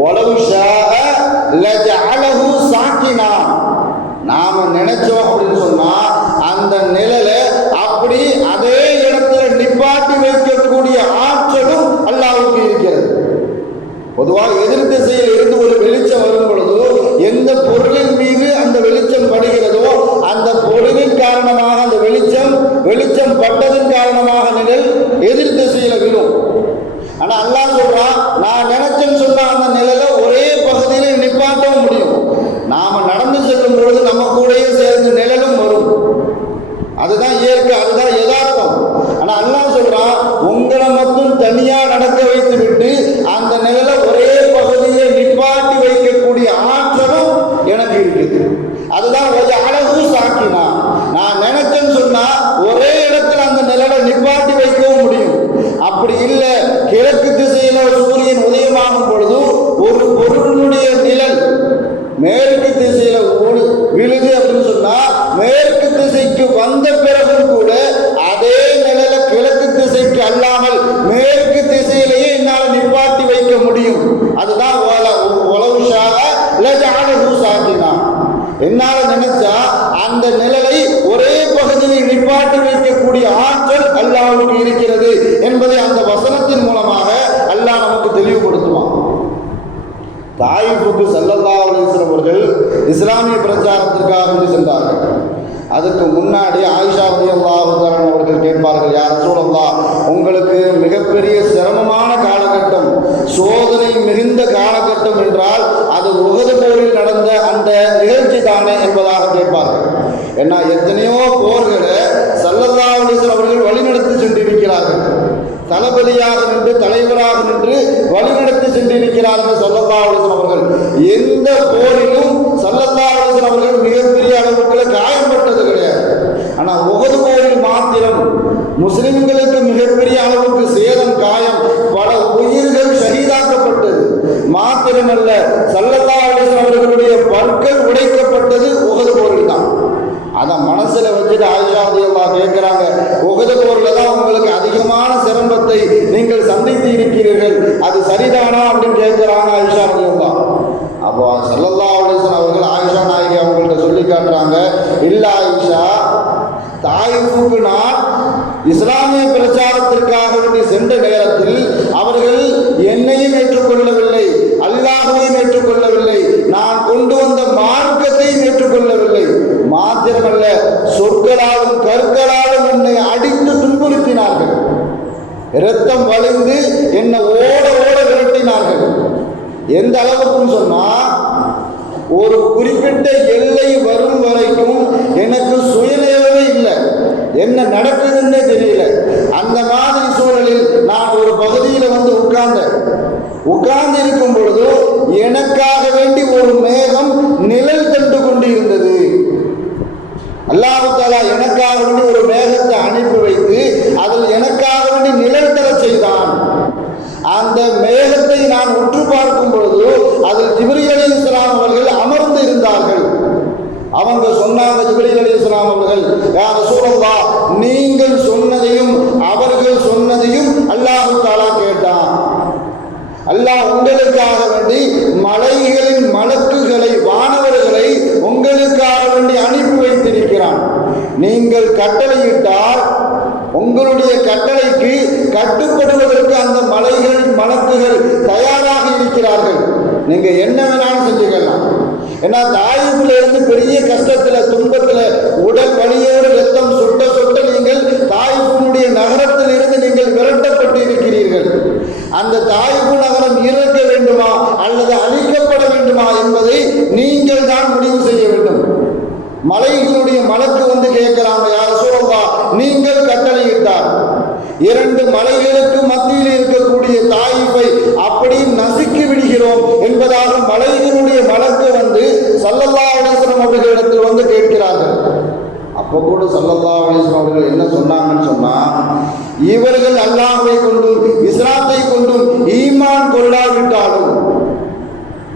வலவு ஷாஅ லஜஅலஹு சாக்கினா. நாம நினைச்சோம் அப்படின்னு சொன்னா அந்த நிழலை அப்படி அதே இடத்துல நிப்பாட்டி வைக்கக்கூடிய ஆற்றலும் அல்லாஹ்வுக்கு இருக்கிறது. பொதுவாக எதிர் திசையில் இருந்து ஒரு வெளிச்சம் வரும் பொழுது எந்த பொருளின் மீது அந்த வெளிச்சம் படுகிறதோ அந்த பொருளின் காரணமாக அந்த வெளிச்சம் பட்டதன் காரணமாக நிழல் எதிர் திசையில விழும். ஆனா அல்லாஹ் சொல்றான், நான் நினைச்சேன்னு சொன்னா அந்த நிழலை ஒரே பகுதியில நிப்பாட்டவும் முடியும். நாம நடந்து செல்லும் பொழுது நம்ம கூடயே சேர்ந்து நிழலும் வரும். அதுதான் இயற்கை, அதுதான் யதார்த்தம். ஆனா அல்லாஹ் சொல்றான், உங்களை மட்டும் தனியா நடக்க வைத்து விட்டு அந்த நிழலை ஒரே பகுதியில நிப்பாட்டி வைக்கக்கூடிய ஆற்றலும் எனக்கு இருக்குது. அதுதான் அழகு சாக்கினா. நான் நினைச்சேன்னு சொன்னா மேற்கு திசையில விழுது அப்படின்னு சொன்னா மேற்கு திசைக்கு வந்த பிறகும் கூட அதே நிலையில கிழக்கு திசைக்கு அல்லாமல் மேற்கு திசையிலேயே என்னால் நிப்பாட்டி வைக்க முடியும். அதுதான் என்னால நினைச்சா அந்த நிழலை ஒரே பகுதியில் நிப்பாட்டி வைக்கக்கூடிய ஆற்றல் அல்லாஹ்வுக்கு இருக்கிறது என்பதை அந்த வசனத்தின் மூலமாக அல்லாஹ் நமக்கு தெளிவுபடுத்துவான். தாயிஃபுக்கு ஸல்லல்லாஹு அலைஹி வஸல்லம் அவர்கள் இஸ்லாமிய பிரச்சாரத்திற்காக சென்றார்கள். அதுக்கு முன்னாடி ஆயிஷா ரலியல்லாஹு தஆலா அவர்கள் கேட்பார்கள், யா ரசூலல்லாஹ், உங்களுக்கு மிகப்பெரிய சிரமமான காலகட்டம், சோதனை மிகுந்த காலகட்டம் என்றால் அது உஹது போரில் நடந்த அந்த நிகழ்ச்சி தானே என்பதாக கேட்பார்கள். ஏன்னா எத்தனையோ போர்களை ஸல்லல்லாஹு அலைஹி வஸல்லம் அவர்கள் வழிநடத்தி சென்றிருக்கிறார்கள். தளபதியாக நின்று தலைவராக நின்று வழிநடத்தி சென்றிருக்கிறார்கள் ஸல்லல்லாஹு அலைஹி வஸல்லம் அவர்கள். எந்த போரிலும் ஸல்லல்லாஹு அலைஹி வஸல்லம் அவர்கள் மிகப்பெரிய அளவுக்கு காயப்பட்டது கிடையாது. ஆனால் உஹது போரில் மாத்திரம் முஸ்லிம்களுக்கு மிகப்பெரிய அளவுக்கு சேதம், காயம், பல உயிர்கள் ஷஹீதாக்கப்பட்டது மாத்திரமல்ல, ஸல்லல்லாஹு அலைஹி வஸல்லம் அவர்களுடைய பற்கள் உடைக்கப்பட்டது உஹது போரில் தான். அதை மனசுல வச்சுட்டு ஆயிஷா ரலியல்லாஹு கேட்கிறாங்க, உஹது போர்ல தான் உங்களுக்கு அதிகமான சிரமத்தை நீங்கள் சந்தித்து இருக்கிறீர்கள், அது சரிதானா அப்படின்னு கேட்கிறாங்க ஆயிஷா ரலியல்லாஹு. அப்போ ஸல்லல்லாஹு அலைஹி வஸல்லம் அவர்கள் ஆயிஷா நாயகி அவங்கள்ட்ட சொல்லி காட்டுறாங்க, இல்ல ஆயிஷா, தாயிஃபுக்கு நான் இஸ்லாமிய பிரச்சாரத்திற்காக வேண்டி சென்ற நேரத்தில் அவர்கள் என்னையும் ஏற்றுக்கொள்ளவில்லை, அல்லாஹ்வையும் ஏற்றுக்கொள்ளவில்லை, நான் கொண்டு வந்த மார்க்கத்தையும் ஏற்றுக்கொள்ளவில்லை, மாத்திரமல்ல சொற்களாலும் கற்களாலும் என்னை அடித்து துன்புறுத்தினார்கள், இரத்தம் வழிந்து என்னை ஓட ஓட விரட்டினார்கள். எந்த அளவுக்குன்னு சொன்னா, ஒரு குறிப்பிட்ட எல்லை வரும் வரைக்கும் எனக்கு சுயநினைவே இல்லை, என்ன நடக்குதுன்னே தெரியல. அந்த மாதிரி சூழலில் நான் ஒரு பகுதியில் வந்து உட்கார்ந்து இருக்கும் பொழுது எனக்காக வேண்டி ஒரு மேகம் நிழல் தண்டு கொண்டு இருந்தது. அல்லாஹ் தஆலா எனக்காக வேண்டி ஒரு மேகத்தை அனுப்பி வைத்து அதில் எனக்காக வேண்டி நிழல் தர செய்தான். அந்த மேகத்தை நான் உற்று பார்க்கும் பொழுது அதில் ஜிப்ரீல் அலைஹிஸ்ஸலாம் அவர்கள் அமர்ந்து இருந்தார்கள். அவங்க சொன்னாங்க, ஜிப்ரீல் அலைஹிஸ்ஸலாம் அவர்கள், யா ரசூலல்லாஹ், நீங்கள் சொன்னதையும் அவர்கள் சொன்னதையும் அல்லாஹ் தஆலா கேட்டான். அல்லாஹ் உங்களுக்காக வேண்டி மலைகளின் மலக்குகளை, வானவர்களை உங்களுக்காக வேண்டி அனுப்பி வைத்திருக்கிறான். நீங்கள் கட்டளையிட்டால் உங்களுடைய கட்டளைக்கு கட்டுப்படுவதற்கு அந்த மலைகள் மலக்குகள் தயாராக இருக்கிறார்கள். நீங்க என்ன வேணாலும் செஞ்சுக்கலாம். ஏன்னா தாயிஃபில் இருந்து பெரிய கஷ்டத்துல, துன்பத்துல, உடல் வலியோடு ரத்தம் சொட்ட சொட்ட நீங்கள் தாயிஃபினுடைய நகரத்தில் இருந்து நீங்கள் விரட்டப்பட்டு இருக்கிறீர்கள். அந்த தாயிஃபு நகரம் இருக்க வேண்டுமா அல்லது அழிக்கப்பட வேண்டுமா என்பதை நீங்கள் தான் முடிவு செய்ய வேண்டும். மலைகளுடைய மலக்கு வந்து கேட்கிறாங்க, யா ரசூலல்லாஹ், நீங்கள் கட்டளையிட்டார், இரண்டு மலைகளுக்கு மத்தியில் இருக்கக்கூடிய தாயிஃபை அப்படி நசுக்கி விடுகிறோம் என்பதாக மலைகளுடைய மலக்கு வந்து ஸல்லல்லாஹு அலைஹி வஸல்லம் அவர்களிடத்தில் வந்து கேட்கிறார்கள். அப்போ கூட ஸல்லல்லாஹு அலைஹி வஸல்லம் அவர்கள் என்ன சொன்னாங்கன்னு சொன்னா, இவர்கள் அல்லாஹ்வை கொண்டும் இஸ்லாத்தை கொண்டும் ஈமான் கொள்ளாவிட்டாலும்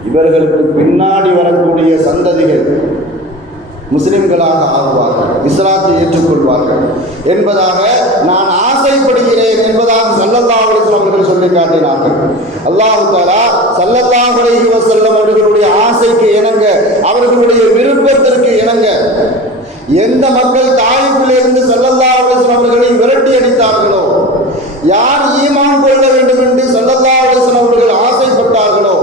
இவர்களுக்கு பின்னாடி வரக்கூடிய சந்ததிகள் முஸ்லிம்களாக ஆகுவார்கள், இஸ்லாத்தை ஏற்றுக்கொள்வார்கள் என்பதாக நான் ஆசைப்படுகிறேன் என்பதாக ஸல்லல்லாஹு அலைஹி வஸல்லம் அவர்கள் சொல்லி காட்டினார்கள். அல்லாஹ் தஆலா ஸல்லல்லாஹு அலைஹி வஸல்லம் அவர்களுடைய ஆசைக்கு இணங்க, அவர்களுடைய விருப்பத்திற்கு இணங்க எந்த மக்கள் தாயிஃபிலிருந்து ஸல்லல்லாஹு அலைஹி வஸல்லம் அவர்களை விரட்டி அடித்தார்களோ, யார் ஈமான் கொள்ள வேண்டும் என்று ஸல்லல்லாஹு அலைஹி வஸல்லம் அவர்கள் ஆசைப்பட்டார்களோ,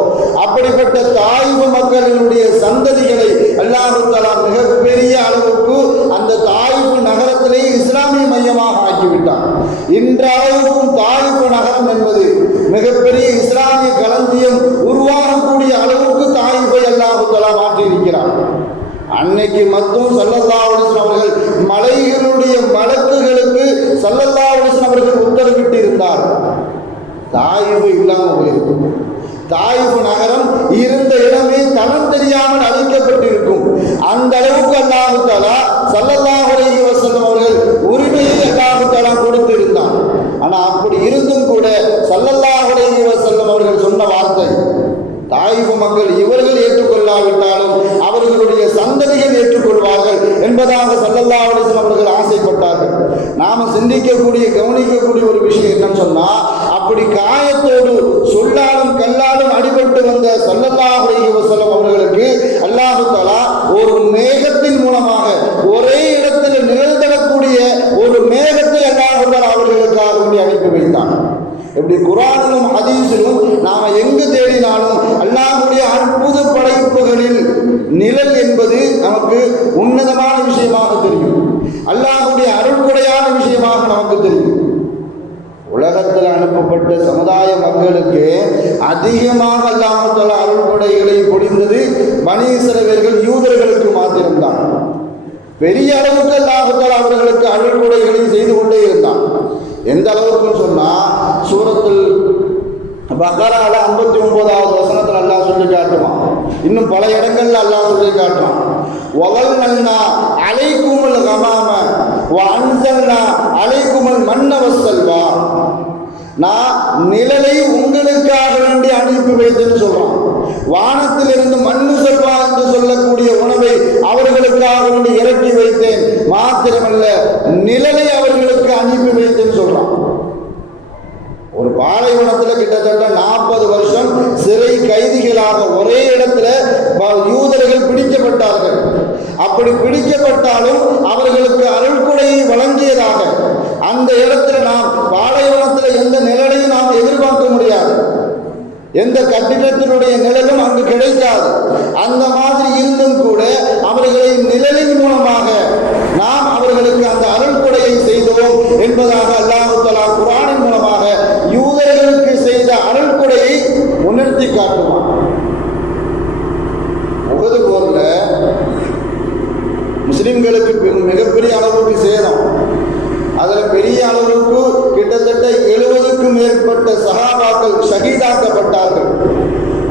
அப்படிப்பட்ட தாயிஃப் மக்களினுடைய சந்ததிகளை அல்லாஹ் தஆலா மிகப்பெரிய அளவுக்கு அந்த தாயிஃப் நகரத்திலே இஸ்லாமிய மையமாக ஆக்கிவிட்டார். இன்றளவுக்கும் தாயிஃப் நகரம் என்பது மிகப்பெரிய இஸ்லாமிய களஞ்சியம் உருவாகக்கூடிய அளவுக்கு தாயிஃபை அல்லாஹ் தஆலா மாற்றியிருக்கிறார். அன்னைக்கு மட்டும் ஸல்லல்லாஹு அலைஹி வஸல்லம் அவர்கள் மலைகளுடைய மலக்குகளுக்கு ஸல்லல்லாஹு அலைஹி வஸல்லம் அவர்கள் உத்தரவிட்டு இருந்தார், தாயிஃப் இல்லாமல் போயிருக்கும். தாயிஃப் நகரம் இருந்த இடமே தனம் தெரியாமல் அழிக்கப்பட்டிருக்கும். அந்த அளவுக்கு அல்லாஹ் தஆலா ஸல்லல்லாஹு அலைஹி வஸல்லம் அவர்கள் உரிமையை அல்லாஹ் தஆலா கொடுத்திருந்தார். ஆனா அப்படி இருந்தும் கூட ஸல்லல்லாஹு அலைஹி வஸல்லம் அவர்கள் சொன்ன வார்த்தை, தாயிஃப் மக்கள் இவர்கள் ஏற்றுக்கொள்ளாவிட்டாலும் நாம சிந்திக்கக்கூடிய கவனிக்கக்கூடிய ஒரு விஷயம் என்னன்னு சொன்னா, அப்படி காயத்தோடு சொல்லாலும் கல்லாலும் அடிபட்டு வந்த ஸல்லல்லாஹு அலைஹி வஸல்லம் அவர்களுக்கு அல்லாஹ் தஆலா ஒரு மேகத்தின் மூலமாக ஒரே இடத்தில் நிழல் தரக்கூடிய ஒரு மேகத்தை அல்லாஹ் தஆலா அவர்களுக்காக வேண்டி அனுப்பி வைத்தான். இப்படி குர்ஆனிலும் ஹதீஸிலும் நாம எங்கு தேடினாலும் அல்லாஹ்வுடைய அற்புத படைப்புகளில் நிழல் என்பது நமக்கு உன்னதமான விஷயமாக தெரியும். அல்லாஹ்வுடைய அருள்கொடையான விஷயமாக நமக்கு தெரியும். உலகத்தில் அனுப்பப்பட்ட சமுதாய மக்களுக்கு அதிகமாக அல்லாஹ் தஆலா அருள்கொடைகளை பொழிந்தது பனி இஸ்ரவேலர்கள் யூதர்களுக்கு மாத்திரம்தான். பெரிய அளவுக்கு அல்லாஹ் தஆலா அவர்களுக்கு அருள்கொடைகளை செய்து கொண்டே இருந்தான். எந்த அளவுக்கு சொன்னா, சூரத்துல் பக்ரால 59வது வசனத்தில் அல்லாஹ் சொல்லி காட்டுவான். இன்னும் பல இடங்கள்ல அல்லாஹ் சொல்லி காட்டுவான். வலல்னா அலைக்குமுல் கமாம வஅன்ஸல்னா அலைக்குமுல் மன்ன வஸ்ஸல்வா. நான் நிழலை உங்களுக்காக வேண்டி அனுப்பி வைத்தேன்னு சொல்றான். வானத்திலிருந்து மண்ணு செல்வா என்று சொல்லக்கூடிய உணவை அவர்களுக்காக வேண்டி இறக்கி வைத்தேன். மாத்திரமல்ல, நிழலை அவர்களுக்கு அனுப்பி வைத்தேன்னு சொல்றான். ஒரு பாலைவனத்தில் கிட்டத்தட்ட 40 வருஷம் சிறை கைதிகளாக ஒரே இடத்துல யூதர்கள் பிடிக்கப்பட்டார்கள். அப்படி பிடிக்கப்பட்டாலும் அவர்களுக்கு அருள்கொடையை வழங்கியதாக அந்த இடத்துல நாம் பாலைவனத்தில் எந்த நிழலையும் நாம் எதிர்பார்க்க முடியாது. எந்த கட்டிடத்தினுடைய நிழலும் அங்கு கிடைக்காது. அந்த மாதிரி இருந்தும் கூட அவர்களை நிழலின் மூலமாக நாம் அவர்களுக்கு அந்த அருள்கொடையை செய்தோம் என்பதாக அல்லாஹ் தஆலா குர்ஆனின் மூலமாக யூதர்களுக்கு செய்த அருள்கொடையை உணர்த்தி காட்டுவான். உஹது போர்ல முஸ்லிம்களுக்கு மிகப்பெரிய அளவுக்கு சேதம். அதில் பெரிய அளவுக்கு கிட்டத்தட்ட 70க்கும் மேற்பட்ட சஹாபாக்கள் ஷஹீதாக்கப்பட்டார்கள்.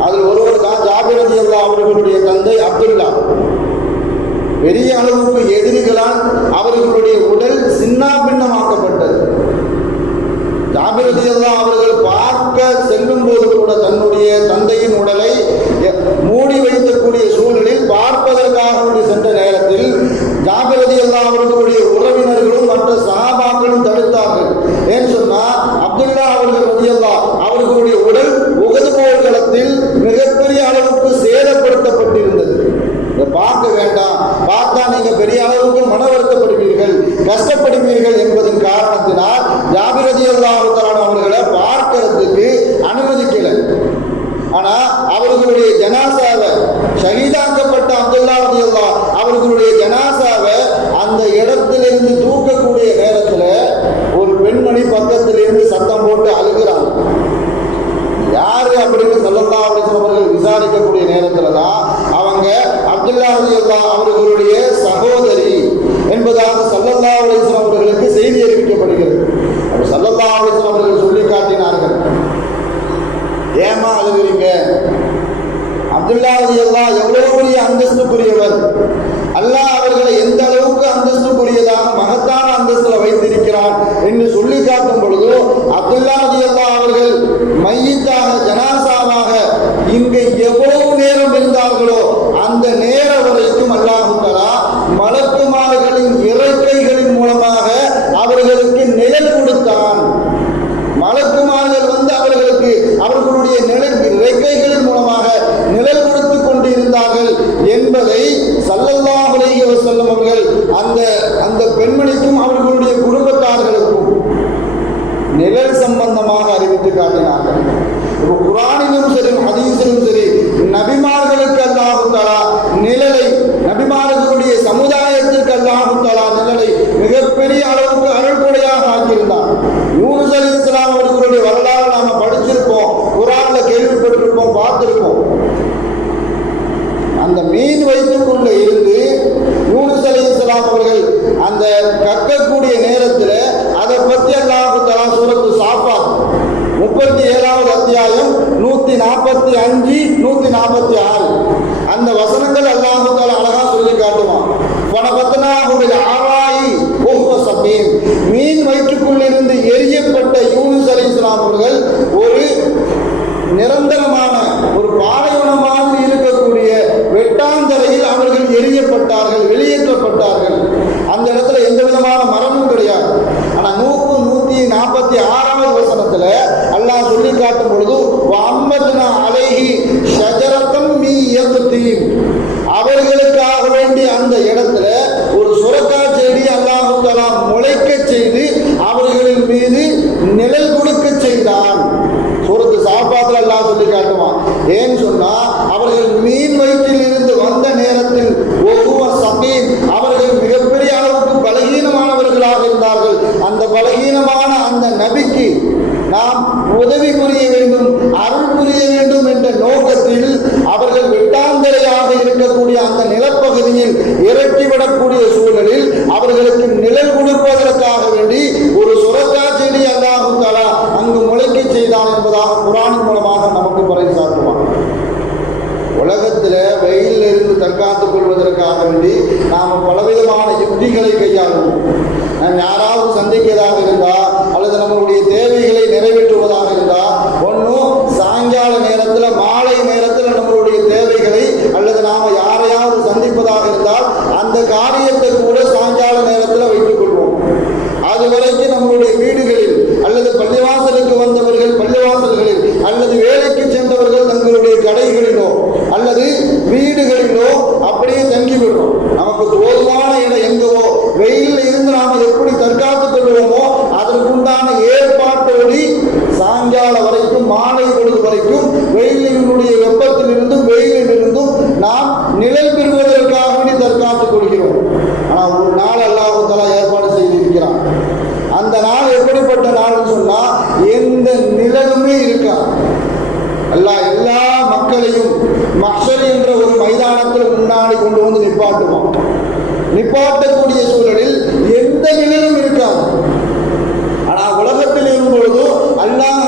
அதில் ஒருவர் தான் ஜாபிர் ரலியல்லாஹு அவர்களுடைய தந்தை அப்துல்லா. பெரிய அளவுக்கு எதிரிகளால் அவர்களுடைய உடல் சின்னாபின்னமாக்கப்பட்டது. ஜாபிர் ரலியல்லாஹு அவர்கள் பார்க்க செல்லும் போது கூட தன்னுடைய தந்தையின் உடலை மூடி வைக்கக்கூடிய சூழலில் பார்ப்பதற்காக சென்ற நேரத்தில் ஜாபிர் ரலியல்லாஹு அவர்களுடைய உறவினர்களும் மற்ற சஹாபாக்களும் தடுத்தார்கள். ஏன்னு சொன்னா, அப்துல்லா அவர்கள் ரலியல்லாஹு அவர்களுடைய உடல் உஹது போர் களத்தில் மிகப்பெரிய அளவுக்கு சேதப்படுத்தப்பட்டிருந்தது. இதை பார்க்க வேண்டாம், பார்த்தா நீங்க பெரிய அளவுக்கு மன வருத்தப்படுவீர்கள், கஷ்டப்படுவீர்கள் என்பதன் காரணத்தினால் ஜாபிர் ரலியல்லாஹு தஆலா அவர்களை பார்க்கிறதுக்கு அனுமதிக்கல. ஆனா அவர்களுடைய ஜனாசாவை, ஷஹீதாக்கப்பட்ட அப்துல்லா ரலியல்லாஹு அவர்களுடைய ஜனாசாவை அந்த இடத்திலிருந்து தூக்கக்கூடிய நேரத்தில் ஒரு பெண்மணி பக்கத்திலிருந்து சத்தம் போட்டு அழுகிறாங்க. யாரு அப்படின்னு ஸல்லல்லாஹு அலைஹி வஸல்லம் அவர்கள் விசாரிக்கக்கூடிய நேரத்தில் தான் அவங்க அப்துல்லா ரலியல்லாஹு அவர்களுடைய சகோதரி என்பதாக ஸல்லல்லாஹு அலைஹி வஸல்லம் அவர்களுக்கு செய்தி அறிவிக்கப்படுகிறது. அப்ப ஸல்லல்லாஹு அலைஹி வஸல்லம் அவர்கள் சொல்லி காட்டினார்கள், ஏமா அழுகிறீங்க? அப்துல்லா ரலியல்லாஹு எவ்வளவு பெரிய அந்தஸ்துக்குரியவர். அல்லாஹ் அவர்களை எந்த அளவுக்கு அந்தஸ்துக்குரியதாக மகத்தான அந்தஸ்துல வைத்திருக்கிறார் என்று சொல்லி காட்டும் பொழுது, அப்துல்லா ரலியல்லாஹு அவர்கள் மையத்தாக ஜனாசாவாக இங்கு எவ்வளவு நேரம் இருந்தார்களோ அந்த நேரம் வரைக்கும் அல்லாஹ் தஆலா மலக்குமார்களின் இறக்கைகளின் மூலமாக அவர்களுக்கு நிழல் கொடுத்தான். மலக்குமார்கள் வந்து அவர்களுக்கு அவர்களுடைய இறக்கைகளின் மூலமாக நிழல் கொடுத்து கொண்டிருந்தார்கள் என்பதை ஸல்லல்லாஹு அலைஹி வஸல்லம் அவர்கள் அந்த பெண்மணிக்கும் அவர்களுடைய குடும்பத்தார்களுக்கும் நிழல் சம்பந்தமாக அறிவித்து காட்டினார்கள். குர்ஆனிலும் சரி ஹதீஸிலும் சரி நபிமார்களுக்கு அல்லாஹ் தஆலா நிழலை, நபிமார்களுடைய சமுதாயத்திற்கு அல்லாஹ் தஆலா நிழலை மிகப்பெரிய அளவுக்கு அருள்கொடையாக ஆக்கியிருந்தார். யூனுஸ் அலைஹிஸ்ஸலாம் அவர்களுடைய வரலாறு நாம படிச்சிருப்போம், குர்ஆன்ல கேள்விப்பட்டிருப்போம், பார்த்திருப்போம். அந்த மீன் வயிற்றுக்குள்ள இருந்து யூனுஸ் அலைஹிஸ்ஸலாம் அவர்கள் அந்த கக்கக்கூடிய நேரத்தில் அதை பற்றி அல்லாஹ் தஆலா சூரத்து சாஃபாத் 37வது அத்தியாயம் 145 146 அந்த வசனங்கள் அல்லாஹ் தஆலா அழகா சொல்லி காட்டுவான். மீன் வயிற்றுக்குள்ளிருந்து எரியப்பட்ட பலகீனமான அந்த நபிக்கு நாம் உதவி புரிய வேண்டும், அருள் புரிய வேண்டும் என்ற நோக்கத்தில் அவர்கள் வெட்டாந்தரையாக இருக்கக்கூடிய அந்த நிலப்பகுதியில் இறக்கிவிடக்கூடிய சூழலில் அவர்களுக்கு நிழல் கொடுப்பதற்காக வேண்டி ஒரு சுரக்கா செடி அல்லாஹ் தஆலா அங்கு முளைக்க செய்தான் என்பதாக குர்ஆனின் மூலமாக நமக்கு பறைசாற்றுவான். உலகத்தில் வெயிலில் இருந்து தற்காத்துக் கொள்வதற்காக வேண்டி நாம் பலவிதமான யுக்திகளை கையாளுவோம். யாராவது சந்திக்கிறதாக இருந்தால் அல்லது நம்மளுடைய தேவைகளை நிறைவேற்றுவதாக இருந்தால் ஒன்றும் சாயங்கால நேரத்தில் மாலை நேரத்தில் நம்மளுடைய தேவைகளை அல்லது நாம் யாரையாவது சந்திப்பதாக இருந்தால் அந்த காரியத்தை கூட சாயங்கால நேரத்தில் வைத்துக் கொள்வோம். அது வரைக்கும் நம்மளுடைய வீடுகளில் அல்லது பள்ளிவாசலுக்கு வந்தவர்கள் பள்ளிவாசல்களில் அல்லது வேலைக்கு சென்றவர்கள் தங்களுடைய கடைகளிலோ அல்லது வீடுகளிலோ அப்படியே தங்கிவிடுறோம். நமக்கு போதுமான இடம் எங்கவோ வெயிலில் இருந்து நாம் எப்படி தற்காத்துக் கொள்வோமோ அதற்குண்டான ஏற்பாட்டோடு சாயங்காலம் வரைக்கும் மாலை பொழுது வரைக்கும் வெயிலினுடைய வெப்பத்தில் இருந்தும் வெயிலில் இருந்தும் நாம் நிழல் பெறுவதற்காக வேண்டி தற்காத்துக் கொள்கிறோம். ஆனால் ஒரு நாள் அல்லாஹ் தஆலா ஏற்பாடு செய்திருக்கிறான். அந்த நாள் எப்படிப்பட்ட நாள்னு சொன்னா எந்த நிழலுமே இருக்காது. அல்லாஹ் எல்லா மக்களையும் மஹ்ஷர் என்ற ஒரு மைதானத்தில் முன்னாடி கொண்டு வந்து நிப்பாட்டுவான். நிப்பாட்டக்கூடிய சூழலில் எந்த நிழலும் இருக்காது. ஆனால் உலகத்தில் இருக்கும் பொழுது அல்லாஹ்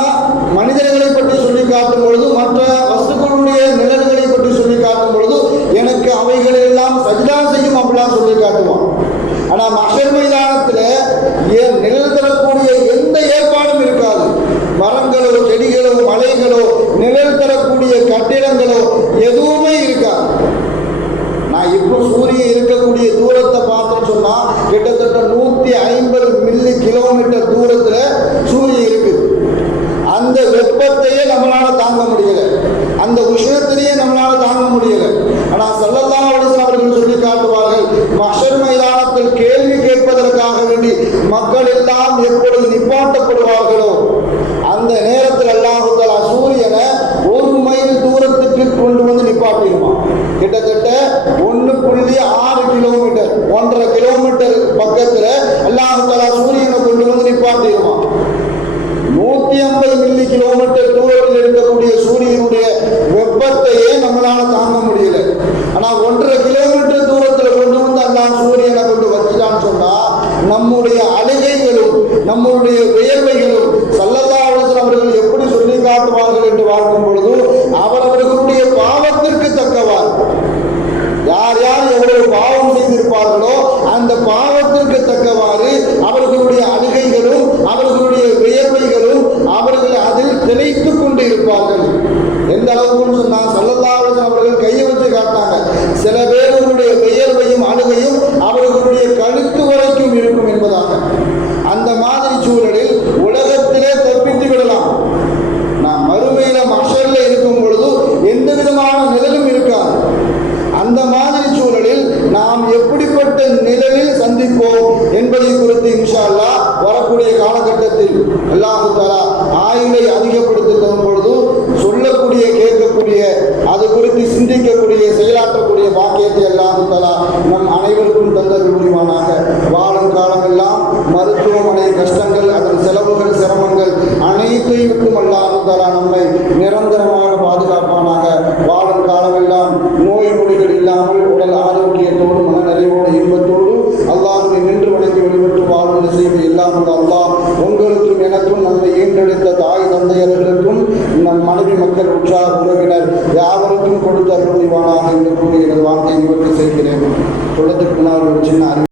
மனிதர்களை பற்றி சொல்லி காட்டும் பொழுது மற்ற வஸ்துக்களுடைய நிழல்களை பற்றி சொல்லி காட்டும் பொழுது எனக்கு அவைகள் எல்லாம் சஜ்தா செய்யும் அப்படிலாம் சொல்லி காட்டுவான். ஆனால் மஹ்ஷர் மைதானத்தில் நிழல் தரக்கூடிய எந்த ஏற்பாடும் இருக்காது. மரங்களோ செடிகளோ மலைகளோ நிழல் தரக்கூடிய கட்டிடங்களோ எதுவுமே இருக்காது. நான் இப்போ சூரியன் இருக்கக்கூடிய தூரத்தை பார்த்தோன்னு சொன்னா கிட்டத்தட்ட 150 மில்லி கிலோமீட்டர் தூரத்துல சூரியன் இருக்குது. அந்த வெப்பத்தையே நம்மளால தாங்க முடியல, அந்த உஷ்ணத்திலேயே நம்மளால தாங்க முடியல. ஆனா ஸல்லல்லாஹு அலைஹி வஸல்லம் அவர்கள் சொல்லி காட்டுவார்கள், மஹ்ஷர் மைதானத்தில் கேள்வி கேட்பதற்காக வேண்டி மக்கள் எல்லாம் எப்பொழுது நிப்பாட்டப்படுவார்களோ அந்த நேரத்தில் அல்லாஹ் தஆலா சூரியனை 1 மைல் தூரத்துக்கு கொண்டு வந்து நிப்பாட்டிடுவான். கிட்டத்தட்ட 1.6 கிலோமீட்டர் 1.5 கிலோமீட்டர் பக்கத்தில் அல்லாஹ் தஆலா சூரியனை கொண்டு வந்து நிப்பாட்டிடுவான். 150 மில்லி கிலோமீட்டர் தூரத்தில் இருக்கக்கூடிய சூரியனுடைய வெப்பத்தையே நம்மளால தாங்க முடியல. ஆனா 1.5 கிலோமீட்டர் தூரத்தில் கொண்டு வந்து அல்லாஹ் சூரியனை கொண்டு வச்சுட்டான்னு சொன்னா நம்முடைய அழுகைகளும் நம்முடைய வியர்வைகளும் ஸல்லல்லாஹு அலைஹி வஸல்லம் அவர்கள் எப்படி சொல்லி காட்டுவார்கள் என்று பார்க்கும் பொழுது அவரவர்களுடைய பாவத்திற்கு தக்கவாறு யார் யார் எவ்வளவு பாவம் செய்திருப்பார்களோ அந்த பாவத்திற்கு தக்கவாறு அவர்களுடைய அழுகைகளும் அவர்களுடைய வியர்வைகளும் அவர்கள் அதில் திளைத்துக் கொண்டு இருப்பார்கள். எந்த அளவுக்கு சொன்னா ஸல்லல்லாஹு அலைஹி வஸல்லம் அவர்கள் கையை வச்சு காட்டினாங்க. சில பேர்களுடைய வியர்வையும் அழுகையும் அவர்களுடைய கழுத்து வரைக்கும் இருக்கும் என்பதாக. அந்த மாதிரி சூழலில் உலகத்திலே தப்பித்து விடலாம். நாம் மறுமையில மஹ்ஷர்ல இருக்கும் பொழுது எந்த விதமான நிழலும் இருக்காது. அந்த மாதிரி சூழலில் நாம் எப்படிப்பட்ட நிழலில் சந்திப்போம் என்பதை குறித்து இன்ஷா அல்லாஹ் வரக்கூடிய காலகட்டத்தில் அல்லாஹ் தஆலா ஆயுளை அதிகப்படுத்தி தரும் பொழுது சொல்லக்கூடிய கேட்கக்கூடிய அது குறித்து சிந்திக்கக்கூடிய செயலாற்றக்கூடிய பாக்கியத்தை அல்லாஹ் தஆலா நம் அனைவருக்கும் தந்தல் புரிவானாக. வாழும் காலமெல்லாம் மருத்துவமனை கஷ்டங்கள் அதன் செலவுகள் சிரமங்கள் அனைத்தையும் விட்டும் அல்லாஹ் தஆலா நம்மை நிரந்தரமாக பாதுகாப்பானாக. வாழும் காலமெல்லாம் நோய் நொடிகள் இல்லாமல் உடல் ஆரோக்கியத்தோடு மனநிறைவோடு இன்பத்தோடு அல்லாஹ்வை நின்று வணங்கி வழிபட்டு வாழ்வது செய்து எல்லாம் அல்லாஹ் உங்களுக்கும் எனக்கும் நம்மை ஈண்டெடுத்த தாய் தந்தையர்களுக்கும் நம் மனைவி மக்கள் உற்றார் உறவினர் யாவருக்கும் கொடுத்த அருள்வானாக என்று கூறி எனது வார்த்தையை நிவர்த்தி செய்கிறேன். தொடர்ந்து ஒரு சின்ன